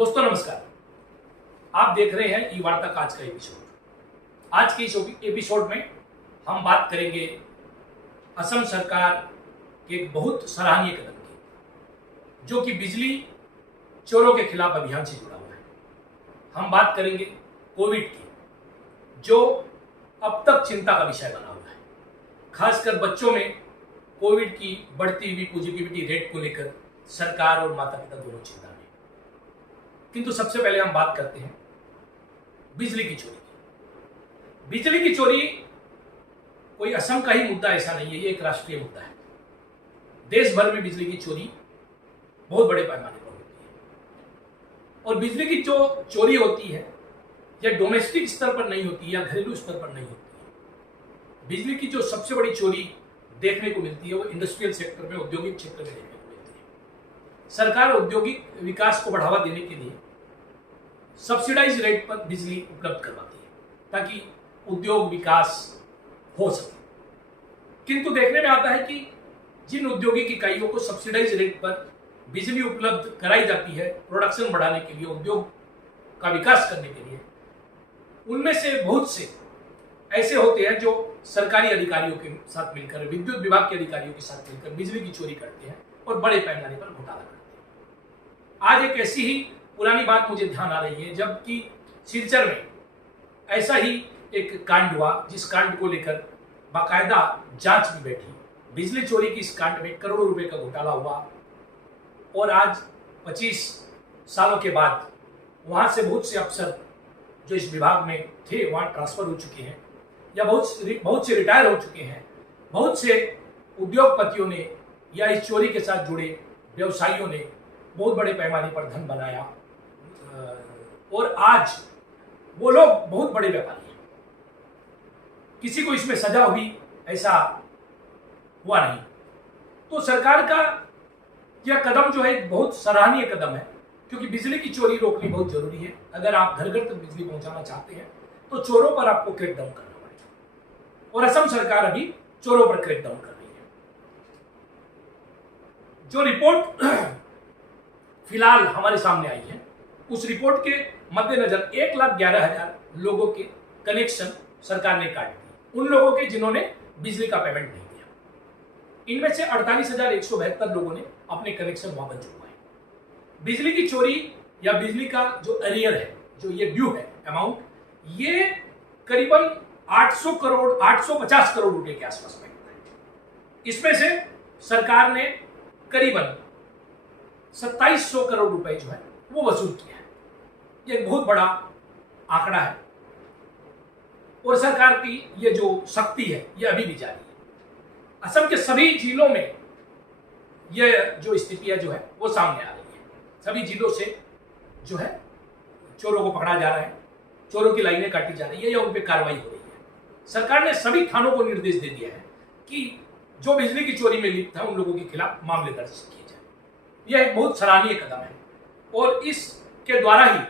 दोस्तों नमस्कार। आप देख रहे हैं ई वार्ता का आज का एपिसोड। आज के इस एपिसोड में हम बात करेंगे असम सरकार के एक बहुत सराहनीय कदम की, जो कि बिजली चोरों के खिलाफ अभियान से जुड़ा हुआ है। हम बात करेंगे कोविड की, जो अब तक चिंता का विषय बना हुआ है। खासकर बच्चों में कोविड की बढ़ती हुई पॉजिटिविटी रेट को लेकर सरकार और माता पिता दोनों चिंता में। किंतु सबसे पहले हम बात करते हैं बिजली की चोरी की। बिजली की चोरी कोई असम का ही मुद्दा ऐसा नहीं है, ये एक राष्ट्रीय मुद्दा है। देश भर में बिजली की चोरी बहुत बड़े पैमाने पर होती है, और बिजली की जो चोरी होती है यह डोमेस्टिक स्तर पर नहीं होती या घरेलू स्तर पर नहीं होती है। बिजली की जो सबसे बड़ी चोरी देखने को मिलती है वो इंडस्ट्रियल सेक्टर में, औद्योगिक क्षेत्र में देखने को मिलती है। सरकार औद्योगिक विकास को बढ़ावा देने के लिए सब्सिडाइज रेट पर बिजली उपलब्ध करवाती है ताकि उद्योग विकास हो सके। किंतु देखने में आता है कि जिन औद्योगिक इकाइयों को सब्सिडाइज रेट पर बिजली उपलब्ध कराई जाती है प्रोडक्शन बढ़ाने के लिए, उद्योग का विकास करने के लिए, उनमें से बहुत से ऐसे होते हैं जो सरकारी अधिकारियों के साथ मिलकर, विद्युत विभाग के अधिकारियों के साथ मिलकर बिजली की चोरी करते हैं और बड़े पैमाने पर घोटाला करते हैं। आज एक ऐसी ही पुरानी बात मुझे ध्यान आ रही है, जबकि सिलचर में ऐसा ही एक कांड हुआ, जिस कांड को लेकर बाकायदा जांच भी बैठी। बिजली चोरी की इस कांड में करोड़ों रुपए का घोटाला हुआ, और आज 25 सालों के बाद वहां से बहुत से अफसर जो इस विभाग में थे वहां ट्रांसफर हो चुके हैं, या बहुत से रिटायर हो चुके हैं। बहुत से उद्योगपतियों ने या इस चोरी के साथ जुड़े व्यवसायियों ने बहुत बड़े पैमाने पर धन बनाया, और आज वो लोग बहुत बड़े व्यापारी हैं। किसी को इसमें सजा हुई ऐसा हुआ नहीं। तो सरकार का यह कदम जो है एक बहुत सराहनीय कदम है, क्योंकि बिजली की चोरी रोकनी बहुत जरूरी है। अगर आप घर घर तक बिजली पहुंचाना चाहते हैं तो चोरों पर आपको क्रैकडाउन करना पड़ेगा, और असम सरकार अभी चोरों पर क्रैकडाउन कर रही है। जो रिपोर्ट फिलहाल हमारे सामने आई है, उस रिपोर्ट के मद्देनजर 1,11,000 लोगों के कनेक्शन सरकार ने काट दिए, उन लोगों के जिन्होंने बिजली का पेमेंट नहीं दिया। इनमें से 48,172 लोगों ने अपने कनेक्शन वापस चुकवाए। बिजली की चोरी या बिजली का जो अरियर है, जो ये ड्यू है अमाउंट, ये करीबन 850 करोड़ रुपए के आसपास में है। इसमें से सरकार ने करीबन 2700 करोड़ रुपए जो है वो वसूल किया है। ये एक बहुत बड़ा आंकड़ा है, और सरकार की ये जो शक्ति है ये अभी भी जारी है। असम के सभी जिलों में ये जो स्थितियां जो है वो सामने आ रही है। सभी जिलों से जो है चोरों को पकड़ा जा रहा है, चोरों की लाइनें काटी जा रही है, या उन पर कार्रवाई हो रही है। सरकार ने सभी थानों को निर्देश दे दिया है कि जो बिजली की चोरी में लिप्त है उन लोगों के खिलाफ मामले दर्ज किए जाए। यह एक बहुत सराहनीय कदम है, और इसके द्वारा ही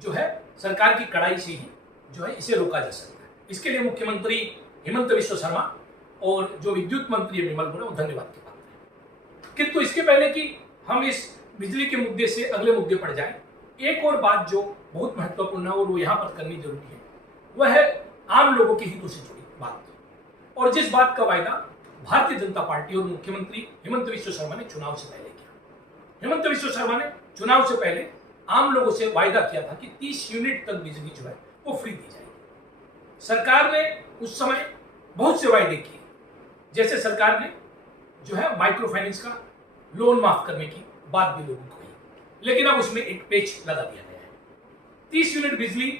जो है सरकार की कड़ाई से ही जो है इसे रोका जा सकता है। इसके लिए मुख्यमंत्री हेमंत बिश्व शर्मा और जो विद्युत मंत्री विमल गुण वो धन्यवाद के पात्र हैं। किंतु इसके पहले कि हम इस बिजली के मुद्दे से अगले मुद्दे पर जाएं, एक और बात जो बहुत महत्वपूर्ण है और वो यहाँ पर करनी जरूरी है, वह है आम लोगों के हितों से जुड़ी बात, और जिस बात का वायदा भारतीय जनता पार्टी और मुख्यमंत्री हेमंत बिश्व शर्मा ने चुनाव से पहले किया। हेमंत बिश्व शर्मा ने चुनाव से पहले आम लोगों से वायदा किया था कि 30 यूनिट तक बिजली जो है वो फ्री दी जाएगी। सरकार ने उस समय बहुत से वायदे किए, जैसे सरकार ने जो है माइक्रो फाइनेंस का लोन माफ करने की बात भी लोगों को कही, लेकिन अब उसमें एक पेच लगा दिया गया है। 30 यूनिट बिजली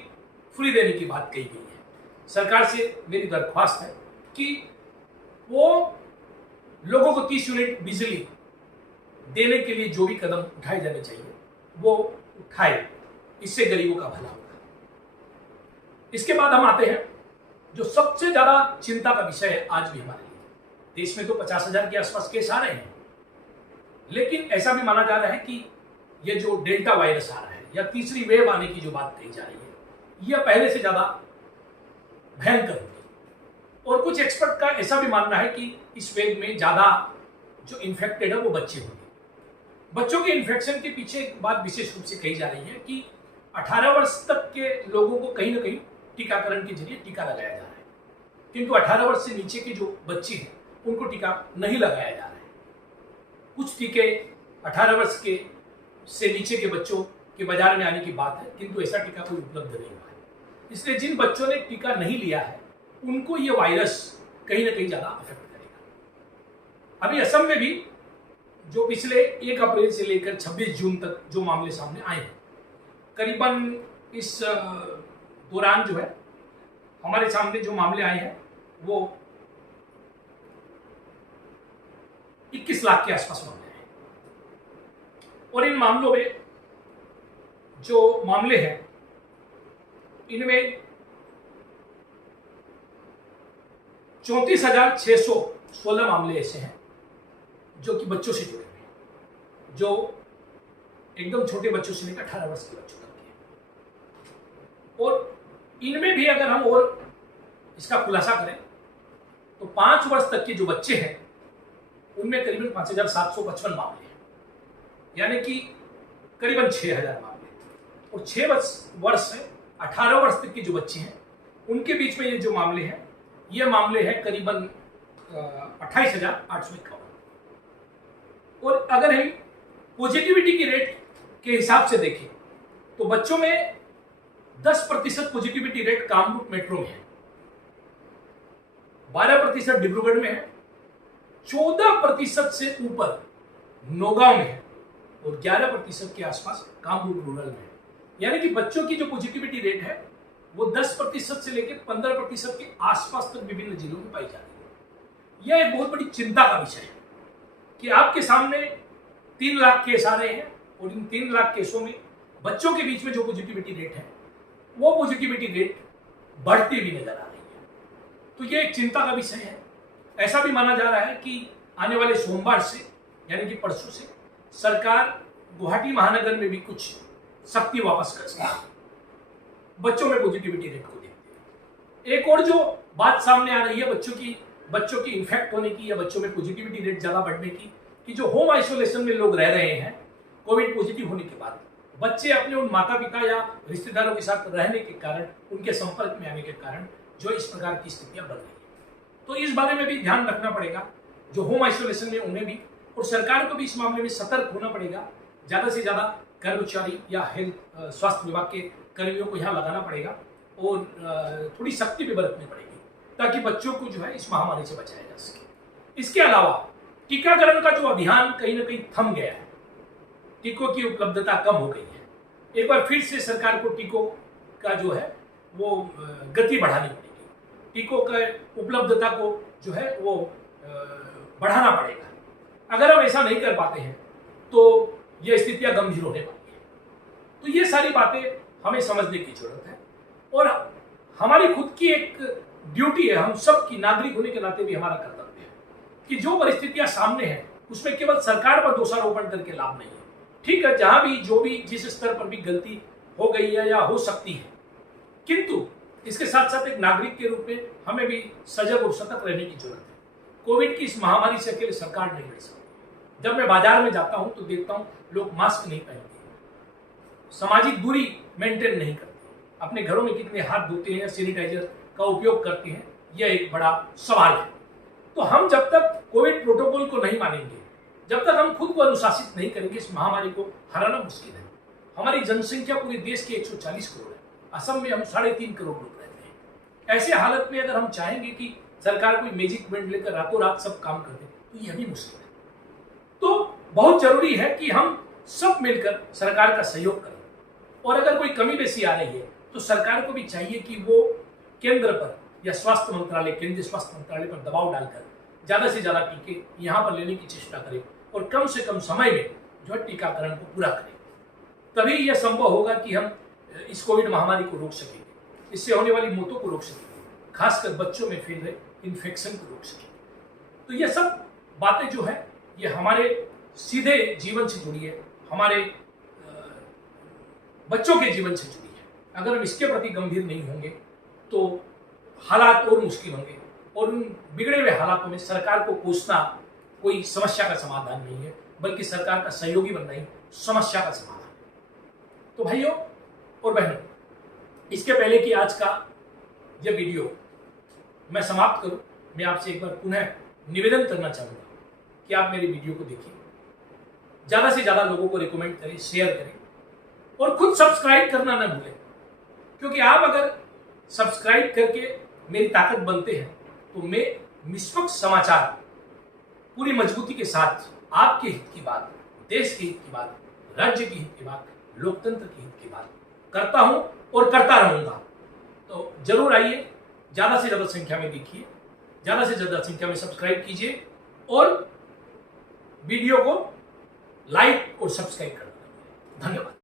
फ्री देने की बात कही गई है। सरकार से मेरी दरख्वास्त है कि वो लोगों को 30 यूनिट बिजली देने के लिए जो भी कदम उठाए जाने चाहिए वो उठाए, इससे गरीबों का भला होगा। इसके बाद हम आते हैं जो सबसे ज्यादा चिंता का विषय है आज भी हमारे लिए। देश में तो 50,000 के आसपास केस आ रहे हैं, लेकिन ऐसा भी माना जा रहा है कि ये जो डेल्टा वायरस आ रहा है या तीसरी वेव आने की जो बात कही जा रही है, यह पहले से ज्यादा भयंकर होगी। और कुछ एक्सपर्ट का ऐसा भी मानना है कि इस वेव में ज्यादा जो इन्फेक्टेड है वो बच्चे होंगे। बच्चों के इन्फेक्शन के पीछे एक बात विशेष रूप से कही जा रही है कि 18 वर्ष तक के लोगों को कहीं ना कहीं टीकाकरण के जरिए टीका लगाया जा रहा है, किंतु 18 वर्ष से नीचे के जो बच्चे हैं उनको टीका नहीं लगाया जा रहा है। कुछ टीके 18 वर्ष के से नीचे के बच्चों के बाजार में आने की बात है, किंतु ऐसा टीका कोई उपलब्ध नहीं हुआ है। इसलिए जिन बच्चों ने टीका नहीं लिया है उनको ये वायरस कहीं ना कहीं ज्यादा अफेक्ट करेगा। अभी असम में भी जो पिछले 1 अप्रैल से लेकर 26 जून तक जो मामले सामने आए हैं, करीबन इस दौरान जो है हमारे सामने जो मामले आए हैं वो 21 लाख के आसपास मामले हैं। और इन मामलों में जो मामले हैं इनमें 34,616 मामले ऐसे हैं जो कि बच्चों से जुड़े हुए हैं, जो एकदम छोटे बच्चों से लेकर 18 वर्ष के बच्चों तक के। और इनमें भी अगर हम और इसका खुलासा करें तो 5 वर्ष तक के जो बच्चे हैं उनमें करीबन 5,755 मामले हैं, यानी कि करीबन 6,000 मामले। और 6 वर्ष से 18 वर्ष तक के जो बच्चे हैं उनके बीच में ये जो मामले हैं ये मामले हैं करीबन 28,851। और अगर हम पॉजिटिविटी की रेट के हिसाब से देखें तो बच्चों में 10% पॉजिटिविटी रेट कामरूप मेट्रो में है, 12% डिब्रूगढ़ में है, 14% से ऊपर नौगांव में है और 11% के आसपास कामरूप रूरल में है। यानी कि बच्चों की जो पॉजिटिविटी रेट है वो 10% से लेकर 15% के आसपास तक विभिन्न जिलों में पाई जा रही है। यह एक बहुत बड़ी चिंता का विषय है कि आपके सामने 3 लाख केस आ रहे हैं और इन 3 लाख केसों में बच्चों के बीच में जो पॉजिटिविटी रेट है वो पॉजिटिविटी रेट बढ़ती भी नजर आ रही है। तो ये एक चिंता का विषय है। ऐसा भी माना जा रहा है कि आने वाले सोमवार से यानी कि परसों से सरकार गुवाहाटी महानगर में भी कुछ सख्ती वापस कर सकती है बच्चों में पॉजिटिविटी रेट को देखते हुए। एक और जो बात सामने आ रही है बच्चों की इन्फेक्ट होने की या बच्चों में पॉजिटिविटी रेट ज्यादा बढ़ने की, कि जो होम आइसोलेशन में लोग रह रहे हैं कोविड पॉजिटिव होने के बाद, बच्चे अपने उन माता पिता या रिश्तेदारों के साथ रहने के कारण, उनके संपर्क में आने के कारण जो इस प्रकार की स्थितियां बढ़ रही है। तो इस बारे में भी ध्यान रखना पड़ेगा, जो होम आइसोलेशन में उन्हें भी, और सरकार को भी इस मामले में सतर्क होना पड़ेगा। ज्यादा से ज्यादा कर्मचारी या हेल्थ स्वास्थ्य विभाग के कर्मियों को यहाँ लगाना पड़ेगा और थोड़ी सख्ती भी बरतनी पड़ेगी ताकि बच्चों को जो है इस महामारी से बचाया जा सके। इसके अलावा टीकाकरण का जो अभियान कहीं ना कहीं थम गया है, टीकों की उपलब्धता कम हो गई है। एक बार फिर से सरकार को टीकों का जो है वो गति बढ़ानी पड़ेगी, टीकों का उपलब्धता को जो है वो बढ़ाना पड़ेगा। अगर हम ऐसा नहीं कर पाते हैं तो ये स्थितियां गंभीर होने वाली है। तो ये सारी बातें हमें समझने की जरूरत है और हमारी खुद की एक ड्यूटी है, हम सब की नागरिक होने के नाते भी हमारा कर्तव्य है कि जो परिस्थितियां सामने हैं उसमें केवल सरकार पर दोषारोपण करके लाभ नहीं है। ठीक है, जहां भी जो भी जिस स्तर पर भी गलती हो गई है या हो सकती है, किंतु इसके साथ साथ एक नागरिक के रूप में हमें भी सजग और सतर्क रहने की जरूरत है। कोविड की इस महामारी से अकेले सरकार नहीं लड़ सकती। जब मैं बाजार में जाता हूं तो देखता हूं लोग मास्क नहीं पहनते, सामाजिक दूरी मेंटेन नहीं करते, अपने घरों में कितने हाथ धोते हैं, सैनिटाइजर का उपयोग करते हैं, यह एक बड़ा सवाल है। तो हम जब तक कोविड प्रोटोकॉल को नहीं मानेंगे, जब तक हम खुद को अनुशासित नहीं करेंगे, इस महामारी को हराना मुश्किल है। हमारी जनसंख्या पूरे देश की 140 करोड़ है, असम में हम 3.5 करोड़ लोग रहते हैं। ऐसे हालत में अगर हम चाहेंगे कि सरकार कोई मैजिक बैंड लेकर रातों रात सब काम कर दे तो यह भी मुश्किल है। तो बहुत जरूरी है कि हम सब मिलकर सरकार का सहयोग करें और अगर कोई कमी बेसी आ रही है तो सरकार को भी चाहिए कि वो केंद्र पर या स्वास्थ्य मंत्रालय, केंद्रीय स्वास्थ्य मंत्रालय पर दबाव डालकर ज्यादा से ज्यादा टीके यहाँ पर लेने की चेष्टा करें और कम से कम समय में जो है टीकाकरण को पूरा करें। तभी यह संभव होगा कि हम इस कोविड महामारी को रोक सकेंगे, इससे होने वाली मौतों को रोक सकेंगे, खासकर बच्चों में फैल रहे इन्फेक्शन को रोक सकेंगे। तो ये सब बातें जो है ये हमारे सीधे जीवन से जुड़ी है, हमारे बच्चों के जीवन से जुड़ी है। अगर हम इसके प्रति गंभीर नहीं होंगे तो हालात और मुश्किल होंगे और उन बिगड़े हुए हालातों में सरकार को कोसना कोई समस्या का समाधान नहीं है। बल्कि सरकार का सहयोगी बनना ही समस्या का समाधान है। तो भाइयों और बहनों, इसके पहले कि आज का यह वीडियो मैं समाप्त करूं, मैं आपसे एक बार पुनः निवेदन करना चाहूंगा कि आप मेरी वीडियो को देखिए, ज्यादा से ज्यादा लोगों को रिकमेंड करें, शेयर करें और खुद सब्सक्राइब करना न भूलें, क्योंकि आप अगर सब्सक्राइब करके मेरी ताकत बनते हैं तो मैं निष्पक्ष समाचार पूरी मजबूती के साथ आपके हित की बात, देश के हित की बात, राज्य की हित की बात, लोकतंत्र की हित की बात करता हूं और करता रहूंगा। तो जरूर आइए, ज्यादा से ज्यादा संख्या में देखिए, ज्यादा से ज्यादा संख्या में सब्सक्राइब कीजिए और वीडियो को लाइक और सब्सक्राइब करना। धन्यवाद।